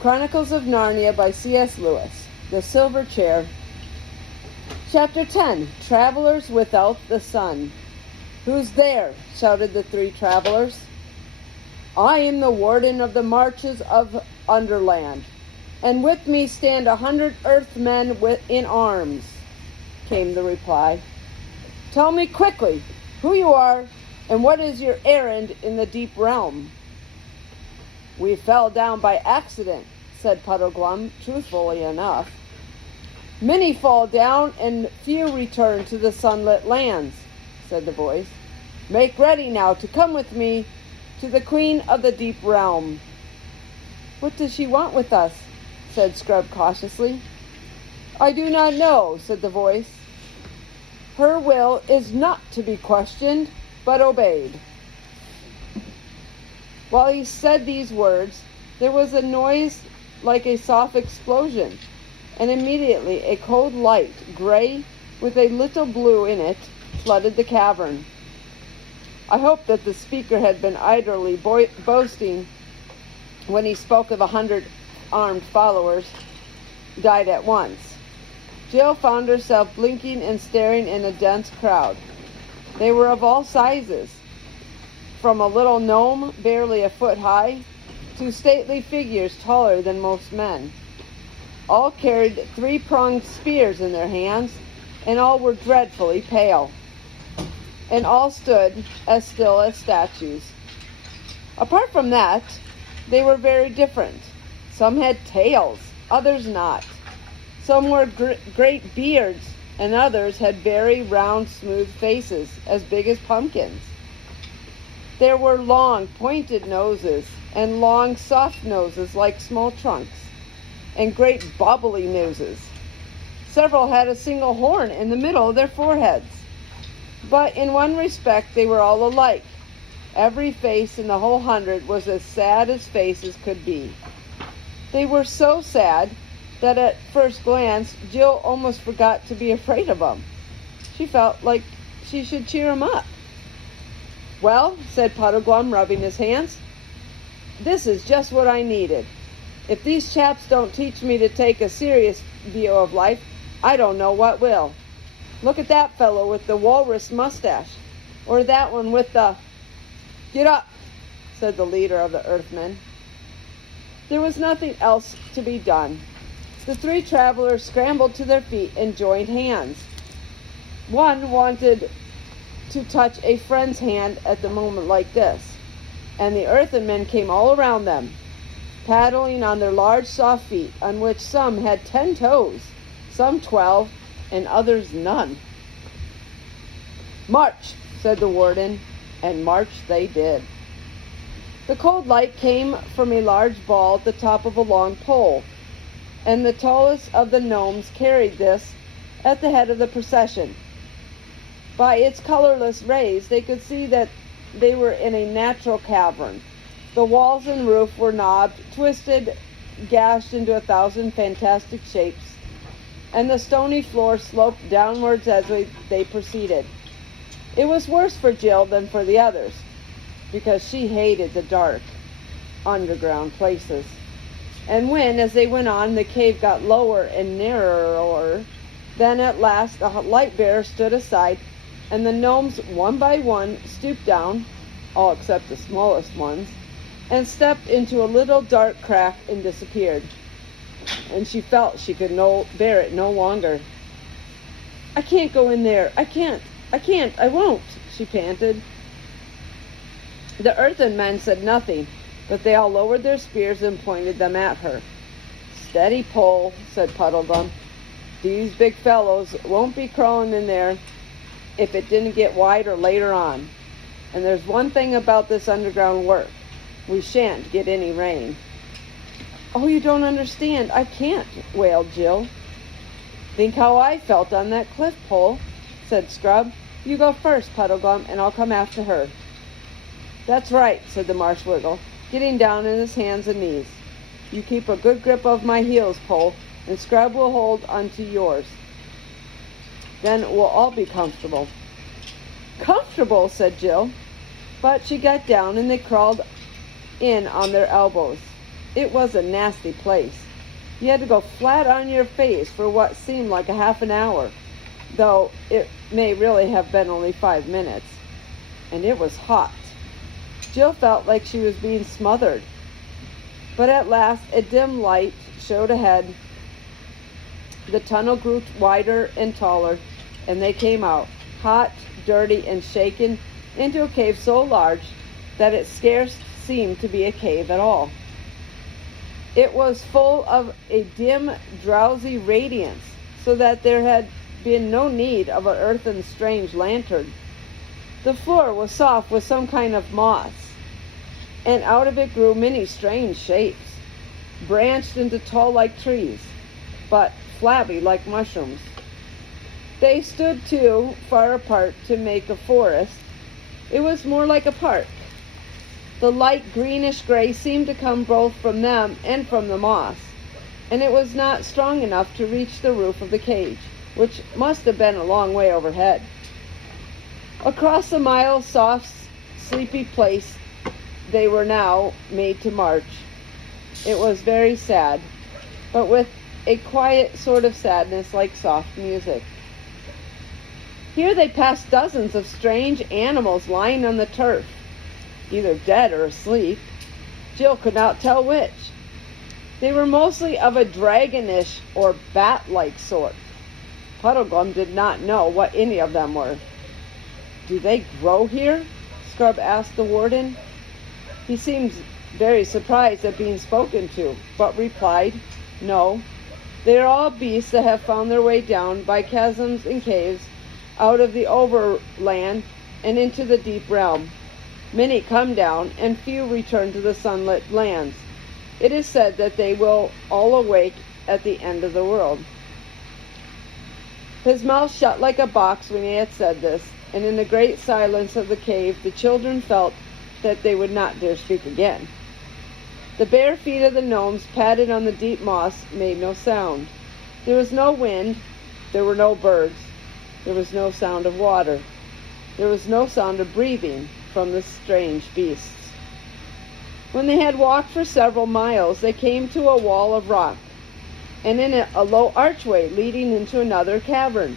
Chronicles of Narnia by C.S. Lewis. The Silver Chair. Chapter 10. Travelers Without the Sun. "Who's there?" shouted the three travelers. "I am the warden of the marches of Underland, and with me stand 100 Earthmen in arms," came the reply. "Tell me quickly who you are and what is your errand in the deep realm." "We fell down by accident," said Puddleglum, truthfully enough. "Many fall down and few return to the sunlit lands," said the voice. "Make ready now to come with me to the Queen of the Deep Realm." "What does she want with us?" said Scrub cautiously. "I do not know," said the voice. "Her will is not to be questioned, but obeyed." While he said these words, there was a noise like a soft explosion, and immediately a cold light, gray with a little blue in it, flooded the cavern. I hoped that the speaker had been idly boasting when he spoke of 100 armed followers, died at once. Jill found herself blinking and staring in a dense crowd. They were of all sizes, from a little gnome barely a foot high to stately figures taller than most men. All carried three-pronged spears in their hands, and all were dreadfully pale. And all stood as still as statues. Apart from that, they were very different. Some had tails, others not. Some wore great beards, and others had very round, smooth faces, as big as pumpkins. There were long, pointed noses, and long, soft noses like small trunks, and great bobbly noses. Several had a single horn in the middle of their foreheads. But in one respect they were all alike. Every face in the whole 100 was as sad as faces could be. They were so sad that at first glance Jill almost forgot to be afraid of them. She felt like she should cheer them up. "Well," said Puddleglum, rubbing his hands, "this is just what I needed. If these chaps don't teach me to take a serious view of life, I don't know what will. Look at that fellow with the walrus mustache, or that one with the—" "Get up," said the leader of the Earthmen. There was nothing else to be done. The three travelers scrambled to their feet and joined hands. One wanted to touch a friend's hand at the moment like this, and the Earthmen came all around them, paddling on their large soft feet, on which some had 10 toes, some 12, and others none. "March," said the warden, and march they did. The cold light came from a large ball at the top of a long pole, and the tallest of the gnomes carried this at the head of the procession. By its colorless rays, they could see that they were in a natural cavern. The walls and roof were knobbed, twisted, gashed into 1,000 fantastic shapes, and the stony floor sloped downwards as they proceeded. It was worse for Jill than for the others, because she hated the dark, underground places. And when, as they went on, the cave got lower and narrower, then at last the light bearer stood aside, and the gnomes, one by one, stooped down, all except the smallest ones, and stepped into a little dark crack and disappeared. And she felt she could bear it no longer. "I can't go in there. I can't, I won't," she panted. The Earthen men said nothing, but they all lowered their spears and pointed them at her. "Steady pull," said Puddleglum. "These big fellows won't be crawling in there if it didn't get wider later on. And there's one thing about this underground work. We shan't get any rain." "Oh, you don't understand. I can't," wailed Jill. "Think how I felt on that cliff pole," said Scrub. "You go first, Puddleglum, and I'll come after her." "That's right," said the Marsh Wiggle, getting down on his hands and knees. "You keep a good grip of my heels, Pole, and Scrub will hold onto yours. Then we'll all be comfortable." "Comfortable," said Jill. But she got down, and they crawled in on their elbows. It was a nasty place. You had to go flat on your face for what seemed like a half an hour, though it may really have been only 5 minutes. And it was hot. Jill felt like she was being smothered. But at last a dim light showed ahead. The tunnel grew wider and taller, and they came out, hot, dirty, and shaken, into a cave so large that it scarce seemed to be a cave at all. It was full of a dim, drowsy radiance, so that there had been no need of an earthen strange lantern. The floor was soft with some kind of moss, and out of it grew many strange shapes, branched into tall like trees, but flabby like mushrooms. They stood too far apart to make a forest. It was more like a park. The light greenish gray seemed to come both from them and from the moss, and it was not strong enough to reach the roof of the cage, which must have been a long way overhead. Across the mile soft, sleepy place they were now made to march. It was very sad, but with a quiet sort of sadness like soft music. Here they passed dozens of strange animals lying on the turf, either dead or asleep. Jill could not tell which. They were mostly of a dragonish or bat-like sort. Puddleglum did not know what any of them were. "Do they grow here?" Scrub asked the warden. He seemed very surprised at being spoken to, but replied, "No, they are all beasts that have found their way down by chasms and caves, out of the overland and into the deep realm. Many come down, and few return to the sunlit lands. It is said that they will all awake at the end of the world." His mouth shut like a box when he had said this, and in the great silence of the cave the children felt that they would not dare speak again. The bare feet of the gnomes padded on the deep moss made no sound. There was no wind, there were no birds, there was no sound of water, there was no sound of breathing from the strange beasts. When they had walked for several miles, they came to a wall of rock, and in it a low archway leading into another cavern.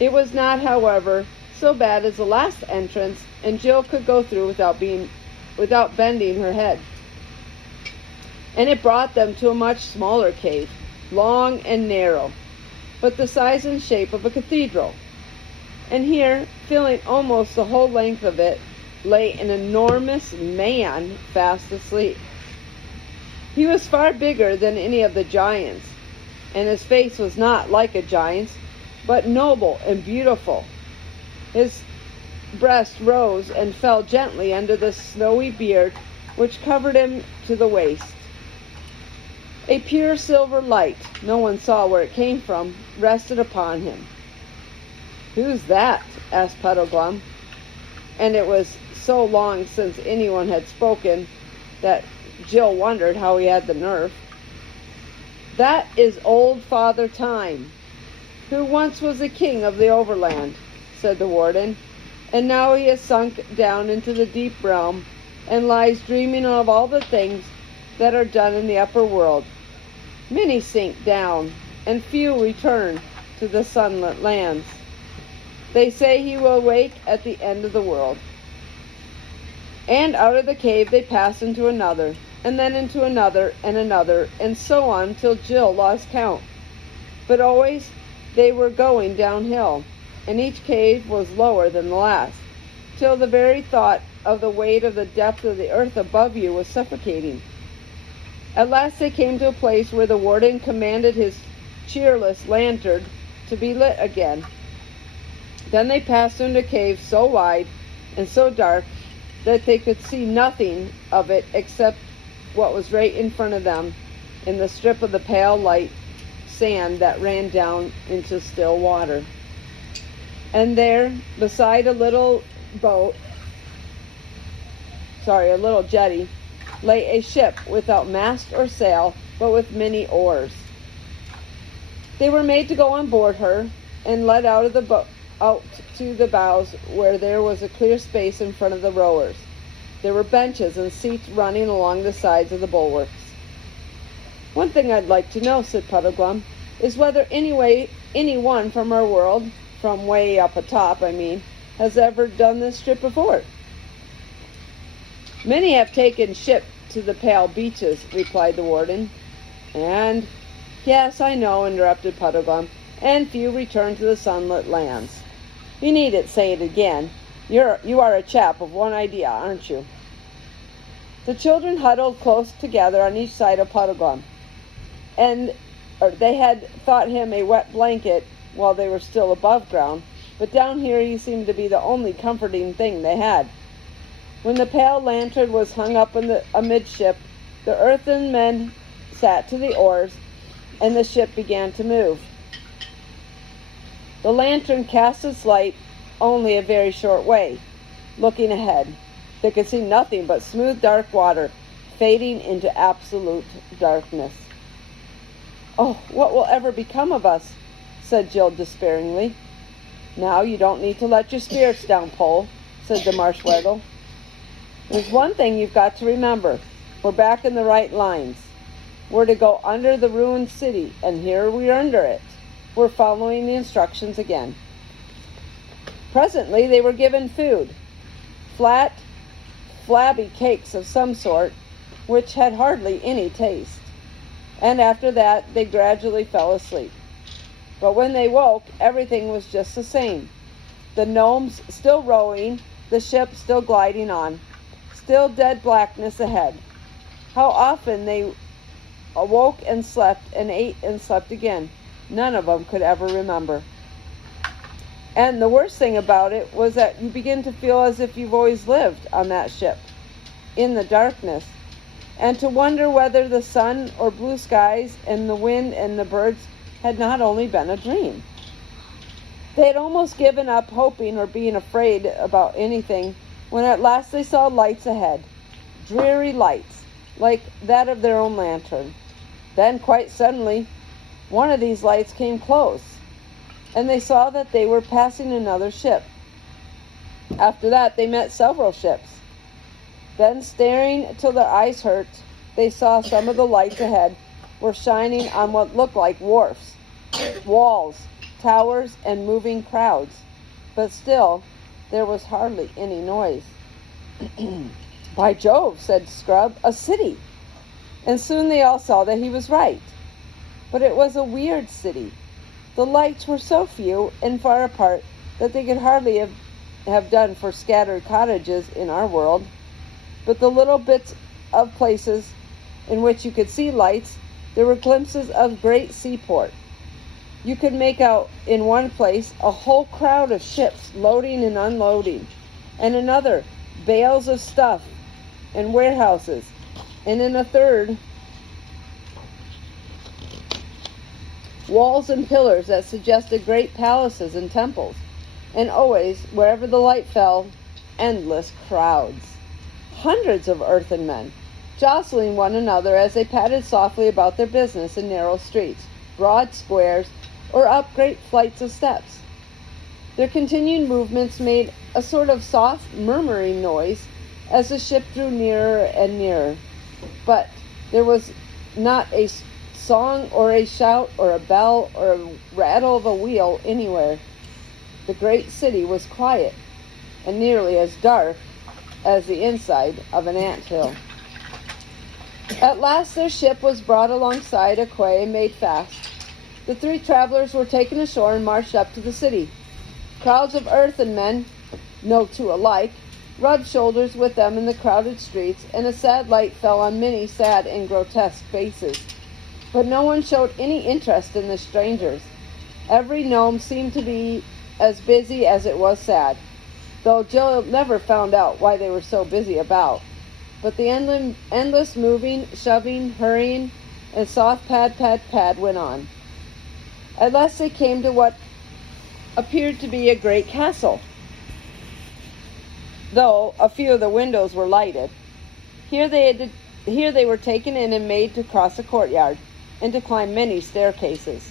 It was not, however, so bad as the last entrance, and Jill could go through without bending her head. And it brought them to a much smaller cave, long and narrow, but the size and shape of a cathedral. And here, filling almost the whole length of it, lay an enormous man fast asleep. He was far bigger than any of the giants, and his face was not like a giant's, but noble and beautiful. His breast rose and fell gently under the snowy beard which covered him to the waist. A pure silver light, no one saw where it came from, rested upon him. "Who's that?" asked Puddleglum, and it was so long since anyone had spoken that Jill wondered how he had the nerve. "That is old Father Time, who once was the king of the Overland," said the warden, "and now he has sunk down into the deep realm and lies dreaming of all the things that are done in the upper world. Many sink down, and few return to the sunlit lands. They say he will wake at the end of the world." And out of the cave they passed into another, and then into another, and so on till Jill lost count. But always they were going downhill, and each cave was lower than the last, till the very thought of the weight of the depth of the earth above you was suffocating. At last they came to a place where the warden commanded his cheerless lantern to be lit again. Then they passed into a cave so wide and so dark that they could see nothing of it except what was right in front of them in the strip of the pale light sand that ran down into still water. And there, beside a little jetty, lay a ship without mast or sail, but with many oars. They were made to go on board her, and led out of the boat out to the bows, where there was a clear space in front of the rowers. There were benches and seats running along the sides of the bulwarks. "One thing I'd like to know," said Puddleglum, "is whether anyone from our world, from way up atop, I mean, has ever done this trip before." "Many have taken ship to the Pale Beaches," replied the warden. "And—" "Yes, I know," interrupted Puddleglum, "and few return to the sunlit lands. You needn't say it again. You are a chap of one idea, aren't you?" The children huddled close together on each side of Puddleglum, and they had thought him a wet blanket while they were still above ground, but down here he seemed to be the only comforting thing they had. When the pale lantern was hung up amidship, the earthen men sat to the oars, and the ship began to move. The lantern cast its light only a very short way. Looking ahead, they could see nothing but smooth dark water, fading into absolute darkness. "Oh, what will ever become of us?" said Jill despairingly. "Now you don't need to let your spirits down, Pole," said the Marshwaggle. "There's one thing you've got to remember. We're back in the right lines. We're to go under the ruined city, and here we're under it. We're following the instructions again." Presently they were given food, flat, flabby cakes of some sort, which had hardly any taste. And after that they gradually fell asleep. But when they woke, everything was just the same. The gnomes still rowing, the ship still gliding on, still dead blackness ahead. How often they awoke and slept and ate and slept again, none of them could ever remember. And the worst thing about it was that you begin to feel as if you've always lived on that ship, in the darkness, and to wonder whether the sun or blue skies and the wind and the birds had not only been a dream. They had almost given up hoping or being afraid about anything when at last they saw lights ahead, dreary lights, like that of their own lantern. Then, quite suddenly, one of these lights came close, and they saw that they were passing another ship. After that, they met several ships. Then, staring till their eyes hurt, they saw some of the lights ahead were shining on what looked like wharfs, walls, towers, and moving crowds. But still, there was hardly any noise. "By Jove," said Scrub, "a city!" And soon they all saw that he was right. But it was a weird city. The lights were so few and far apart that they could hardly have done for scattered cottages in our world. But the little bits of places in which you could see lights, there were glimpses of great seaport. You could make out in one place a whole crowd of ships loading and unloading, and another bales of stuff and warehouses, and in a third walls and pillars that suggested great palaces and temples, and always, wherever the light fell, endless crowds. Hundreds of earthen men, jostling one another as they padded softly about their business in narrow streets, broad squares, or up great flights of steps. Their continued movements made a sort of soft murmuring noise as the ship drew nearer and nearer. But there was not a song or a shout or a bell or a rattle of a wheel anywhere. The great city was quiet and nearly as dark as the inside of an anthill. At last their ship was brought alongside a quay and made fast. The three travelers were taken ashore and marched up to the city. Crowds of earthen men, no two alike, rubbed shoulders with them in the crowded streets, and a sad light fell on many sad and grotesque faces. But no one showed any interest in the strangers. Every gnome seemed to be as busy as it was sad, though Jill never found out why they were so busy about. But the endless moving, shoving, hurrying, and soft pad, pad, pad went on. At last they came to what appeared to be a great castle, though a few of the windows were lighted. Here they were taken in and made to cross a courtyard, and to climb many staircases.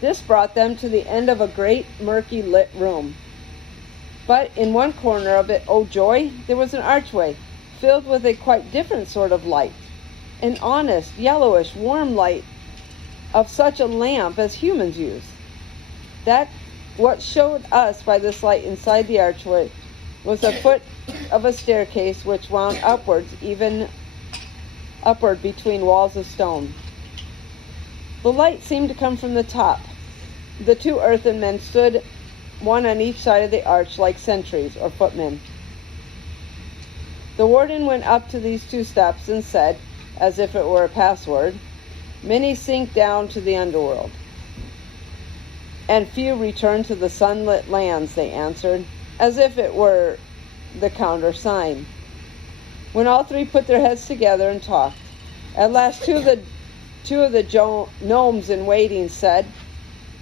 This brought them to the end of a great, murky lit room. But in one corner of it, oh joy, there was an archway, filled with a quite different sort of light. an honest, yellowish, warm light of such a lamp as humans use. That what showed us by this light inside the archway was a foot of a staircase which wound upwards, even upward between walls of stone. The light seemed to come from the top. The two earthen men stood one on each side of the arch like sentries or footmen. The warden went up to these two steps and said, as if it were a password, "Many sink down to the underworld, and few return to the sunlit lands," they answered, as if it were the countersign. When all three put their heads together and talked, at last two of the gnomes in waiting said,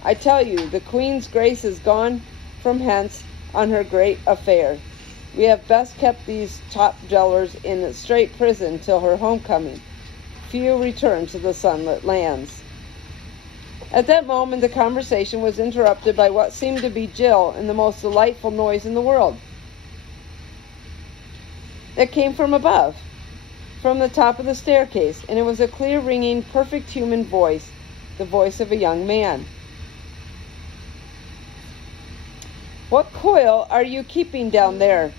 "I tell you, the Queen's grace is gone from hence on her great affair. We have best kept these top dwellers in a strait prison till her homecoming. Few return to the sunlit lands." At that moment the conversation was interrupted by what seemed to be Jill in the most delightful noise in the world. It came from above, from the top of the staircase, and it was a clear, ringing, perfect human voice, the voice of a young man. "What coil are you keeping down there,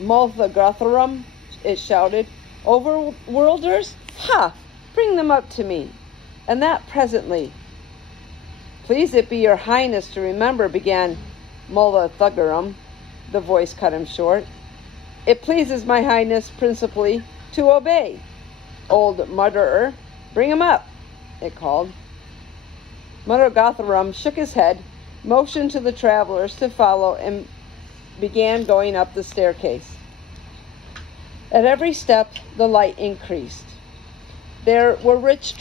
Multhagothrum?" it shouted. "Overworlders? Ha! Bring them up to me, and that presently." "Please it be your highness to remember," began Multhagorum. The voice cut him short. "It pleases my highness principally to obey. Old murderer, bring him up," it called. Multhagothrum shook his head, motioned to the travelers to follow, and began going up the staircase. At every step the light increased. There were rich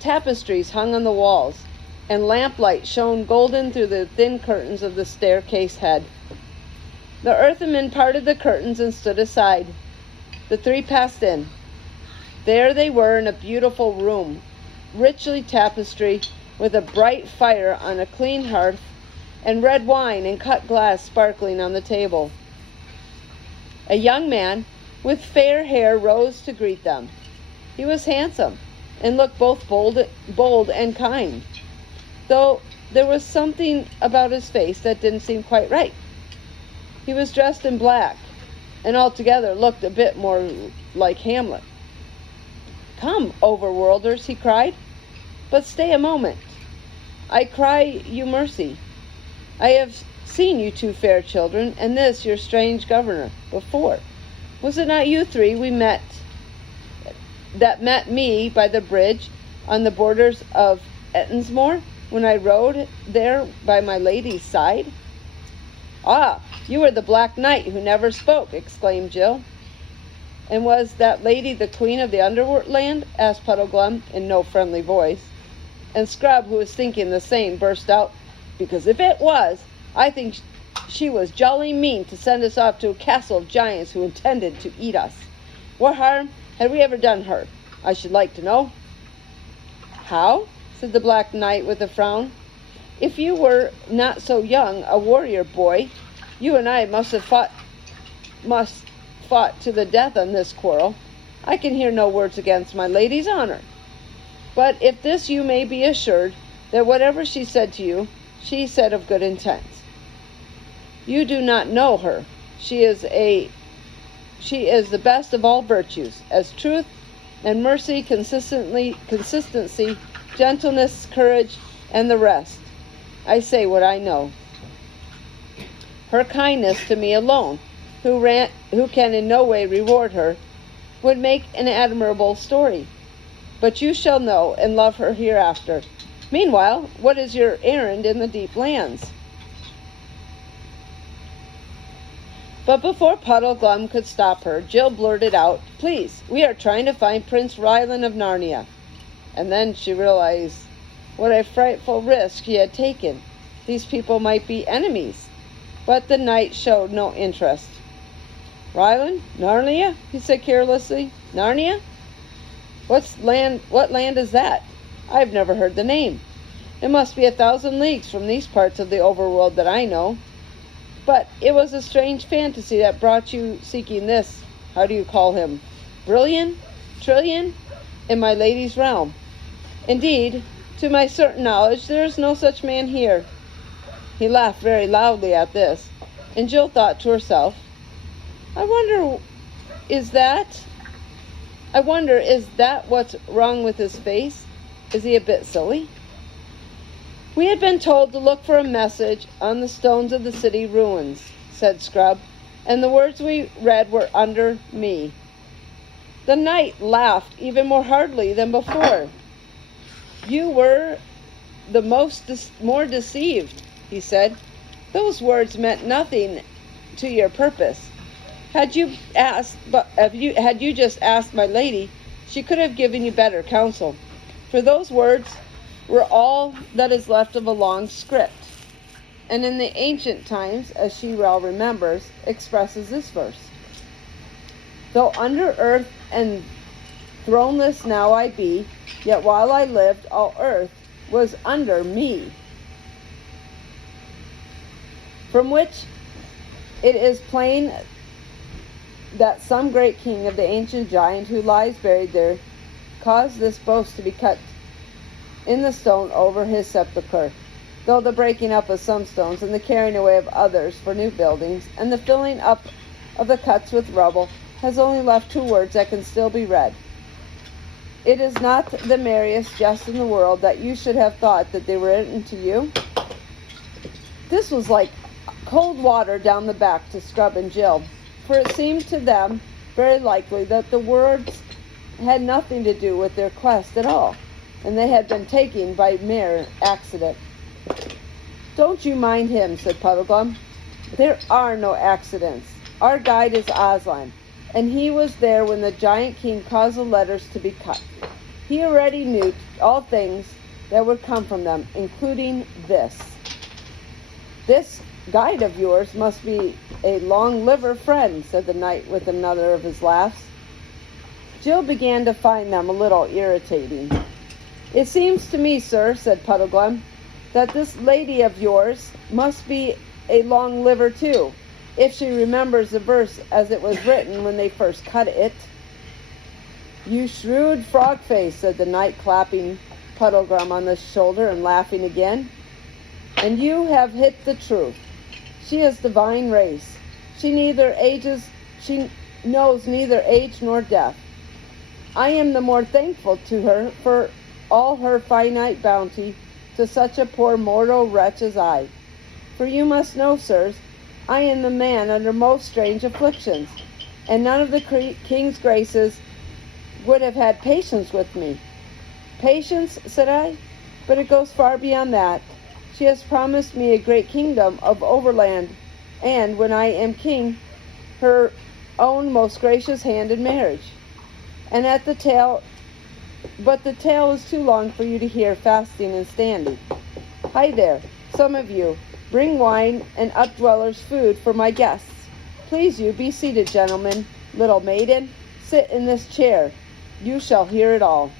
tapestries hung on the walls, and lamplight shone golden through the thin curtains of the staircase head. The earthmen parted the curtains and stood aside. The three passed in. There they were in a beautiful room, richly tapestried, with a bright fire on a clean hearth, and red wine and cut glass sparkling on the table. A young man with fair hair rose to greet them. He was handsome, and looked both bold and kind, though there was something about his face that didn't seem quite right. He was dressed in black, and altogether looked a bit more like Hamlet. "Come, overworlders," he cried, "but stay a moment. I cry you mercy. I have seen you two fair children, and this your strange governor, before. Was it not you three that met me by the bridge on the borders of Ettinsmore, when I rode there by my lady's side?" "Ah, you are the Black Knight who never spoke," exclaimed Jill. "And was that lady the Queen of the Underland?" asked Puddleglum in no friendly voice. And Scrub, who was thinking the same, burst out, "Because if it was, I think she was jolly mean to send us off to a castle of giants who intended to eat us. What harm had we ever done her, I should like to know?" "How?" said the Black Knight with a frown. "If you were not so young a warrior boy, you and I must fought to the death on this quarrel. I can hear no words against my lady's honor. But if this you may be assured, that whatever she said to you, she said of good intent. You do not know her. She is the best of all virtues, as truth and mercy, consistency, gentleness, courage, and the rest. I say what I know. Her kindness to me alone, who can in no way reward her, would make an admirable story. But you shall know and love her hereafter. Meanwhile, what is your errand in the deep lands?" But before Puddleglum could stop her, Jill blurted out, "Please, we are trying to find Prince Ryland of Narnia." And then she realized what a frightful risk she had taken. These people might be enemies. But the knight showed no interest. "Ryland? Narnia?" he said carelessly. "Narnia? What land is that? I have never heard the name. It must be 1,000 leagues from these parts of the overworld that I know. But it was a strange fantasy that brought you seeking this, how do you call him, Brillian? Trillian? in my lady's realm. Indeed, to my certain knowledge, there is no such man here." He laughed very loudly at this, and Jill thought to herself, I wonder is that what's wrong with his face? Is he a bit silly?" "We had been told to look for a message on the stones of the city ruins," said Scrub, "and the words we read were under me." The knight laughed even more heartily than before. "You were more deceived," he said. "Those words meant nothing to your purpose. Had you just asked my lady, she could have given you better counsel. For those words were all that is left of a long script, and in the ancient times, as she well remembers, expresses this verse: Though under earth and throneless now I be, yet while I lived all earth was under me. From which it is plain that some great king of the ancient giant who lies buried there caused this boast to be cut in the stone over his sepulchre, though the breaking up of some stones and the carrying away of others for new buildings and the filling up of the cuts with rubble has only left 2 words that can still be read. It is not the merriest jest in the world that you should have thought that they were written to you." This was like cold water down the back to Scrub and Jill, for it seemed to them very likely that the words had nothing to do with their quest at all, and they had been taken by mere accident. "Don't you mind him," said Puddleglum. "There are no accidents. Our guide is Aslan, and he was there when the giant king caused the letters to be cut. He already knew all things that would come from them, including this. This guide of yours must be a long-liver friend," said the knight with another of his laughs. Jill began to find them a little irritating. "It seems to me, sir," said Puddleglum, "that this lady of yours must be a long-liver too, if she remembers the verse as it was written when they first cut it." "You shrewd frog-face," said the knight, clapping Puddleglum on the shoulder and laughing again. "And you have hit the truth. She is divine race. She knows neither age nor death. I am the more thankful to her for all her finite bounty to such a poor mortal wretch as I. For you must know, sirs, I am the man under most strange afflictions, and none of the king's graces would have had patience with me." "Patience," said I, "but it goes far beyond that. She has promised me a great kingdom of Overland, and, when I am king, her own most gracious hand in marriage. And but the tale is too long for you to hear fasting and standing. Hi there, some of you, bring wine and updwellers' food for my guests. Please you, be seated, gentlemen. Little maiden, sit in this chair. You shall hear it all."